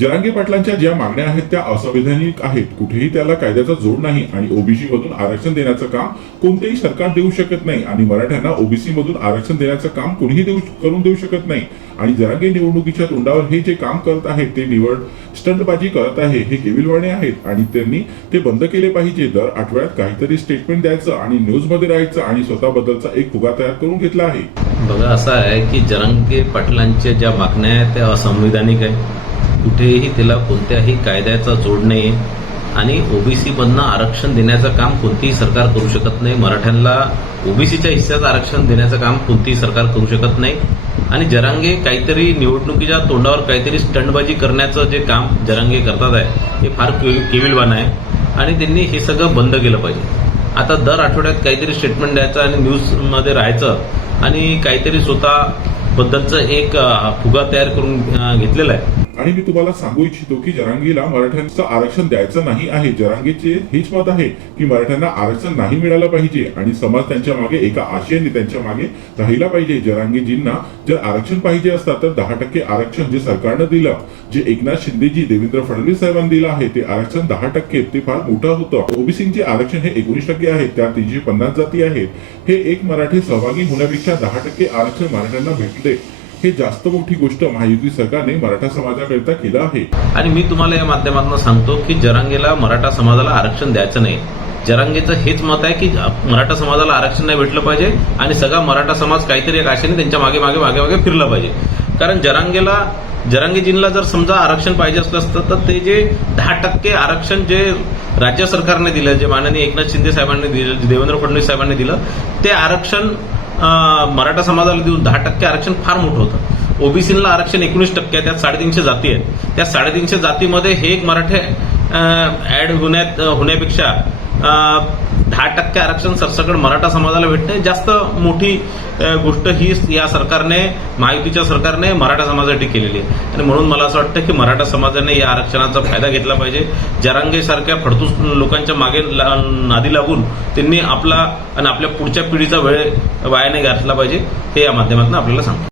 जरांगे पाटलांच्या ज्या मागण्या आहेत त्या असंवैधानिक आहेत. कुठेही त्याला कायद्याचा जोड नाही आणि ओबीसी मधून आरक्षण देण्याचं काम कोणतेही सरकार देऊ शकत नाही आणि मराठ्यांना ओबीसी मधून आरक्षण देण्याचं काम कोणीही देऊ करून देऊ शकत नाही. आणि जरांगे निवडणुकीच्या तोंडावर हे जे काम करत आहेत ते निवड स्टंटबाजी करत आहे हे केविलवाणे आहेत. आणि त्यांनी ते बंद केले पाहिजे. दर आठवड्यात काहीतरी स्टेटमेंट द्यायचं आणि न्यूजमध्ये राहायचं आणि स्वतःबद्दलचा एक फुगा तयार करून घेतला आहे. बघा असं आहे की जरांगे पाटलांच्या ज्या मागण्या आहेत त्या असंवैधानिक आहे कुठेही त्याला कोणत्याही कायद्याचा जोड नाही आणि ओबीसी मधनं आरक्षण देण्याचं काम कोणतीही सरकार करू शकत नाही. मराठ्यांना ओबीसीच्या हिस्स्याचं आरक्षण देण्याचं काम कोणतीही सरकार करू शकत नाही. आणि जरांगे काहीतरी निवडणुकीच्या तोंडावर काहीतरी स्टंटबाजी करण्याचं जे काम जरांगे करतात आहे हे फार के- केविलवान आहे. आणि त्यांनी हे सगळं बंद केलं पाहिजे. आता दर आठवड्यात काहीतरी स्टेटमेंट द्यायचं आणि न्यूजमध्ये राहायचं आणि काहीतरी स्वतःबद्दलचं एक फुगा तयार करून घेतलेला आहे. आणि मी तुम्हाला सांगू इच्छितो की जरांगीला मराठ्यांचं आरक्षण द्यायचं नाही आहे. जरांगीचे हेच मत आहे की मराठ्यांना आरक्षण नाही मिळालं पाहिजे आणि समाज त्यांच्या मागे एका आशयाने त्यांच्या मागे राहिला पाहिजे. जरांगीजींना जर आरक्षण पाहिजे असतं तर दहा टक्के आरक्षण जे सरकारनं दिलं जे एकनाथ शिंदेजी देवेंद्र फडणवीस साहेबांनी दिलं आहे ते आरक्षण दहा टक्के ते फार मोठं होतं. ओबीसीचे आरक्षण हे एकोणीस टक्के आहे त्या तीनशे पन्नास जाती आहेत. हे एक मराठी सहभागी होण्यापेक्षा दहा टक्के आरक्षण मराठ्यांना भेटले. हे जास्त मोठी गोष्ट महायुती सरकारने मराठा समाजाकरिता केलं आहे. आणि मी तुम्हाला या माध्यमातून सांगतो की जरांगेला मराठा समाजाला आरक्षण द्यायचं नाही. जरांगेचं हेच मत आहे की मराठा समाजाला आरक्षण नाही भेटलं पाहिजे आणि सगळा मराठा समाज काहीतरी एक आशेने त्यांच्या मागे मागे मागे मागे फिरला पाहिजे. कारण जरांगेला जरांगेजींना जर समजा आरक्षण पाहिजे असलं असतं तर ते जे दहा टक्के आरक्षण जे राज्य सरकारने दिलं जे माननीय एकनाथ शिंदे साहेबांनी दिलं देवेंद्र फडणवीस साहेबांनी दिलं ते आरक्षण मराठा समाजाला देऊन दहा टक्के आरक्षण फार मोठं होतं. ओबीसीला आरक्षण एकोणीस टक्के आहे त्यात साडेतीनशे जाती आहेत. त्या साडेतीनशे जातीमध्ये हे एक मराठे ऍड होण्यात होण्यापेक्षा दहा टक्के आरक्षण सरसकट मराठा समाजाला भेटणे जास्त मोठी गोष्ट ही या सरकारने महायुतीच्या सरकारने मराठा समाजासाठी केलेली आहे. आणि म्हणून मला असं वाटतं की मराठा समाजाने या आरक्षणाचा फायदा घेतला पाहिजे. जरांगेसारख्या फडतूस लोकांच्या मागे ला- नादी लागून त्यांनी आपला आणि आपल्या पुढच्या पिढीचा वेळ वायाने घातला पाहिजे हे या माध्यमातून आपल्याला सांगतो.